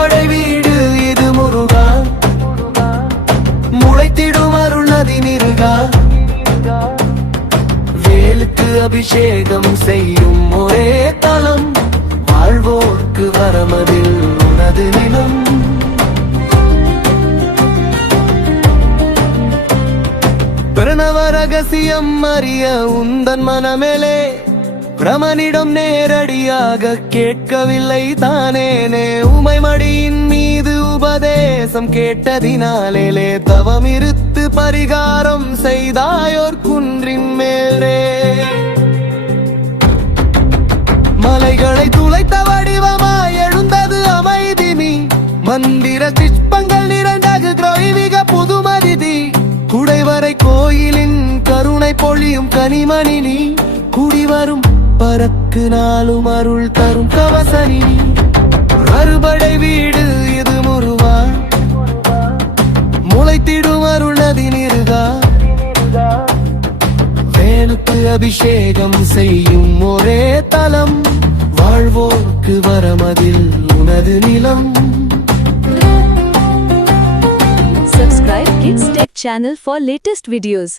அறுபடை வீடு இது முருகா. முளைத்திடும் அருள் நதி நிருகா வேலுக்கு அபிஷேகம் செய்யும் ஒரே தலம். வாழ்வோர்க்கு வரமதில் உனது நிலம். பிரணவ ரகசியம் அறிய உந்தன் மனமேலே பிரமனிடம் நேரடியாக கேட்கவில்லை தானேனே. உமை மடியின் மீது உபதேசம் கேட்டதினாலேலே தவம் இருத்து பரிகாரம் செய்தாயோர் குன்றின் மேலே. மலைகளை துளைத்த வடிவமாய் எழுந்தது அமைதி நீ மந்திர சிற்பங்கள் நிறைந்தது திரைவிக புதுமதிதி. குடைவரை கோயிலின் கருணை பொழியும் கனிமணி நீ குடிவரும் பறக்கு நாளும் அருள் தரும் கவசனி. அறுபடை வீடு இது முருவா முளைத்திடும் அருள் நதி நிருகா? வேலுக்கு அபிஷேகம் செய்யும் ஒரே தலம். வாழ்வோர்க்கு வரமதில் உனது நிலம். Subscribe Kids Tech channel for latest videos.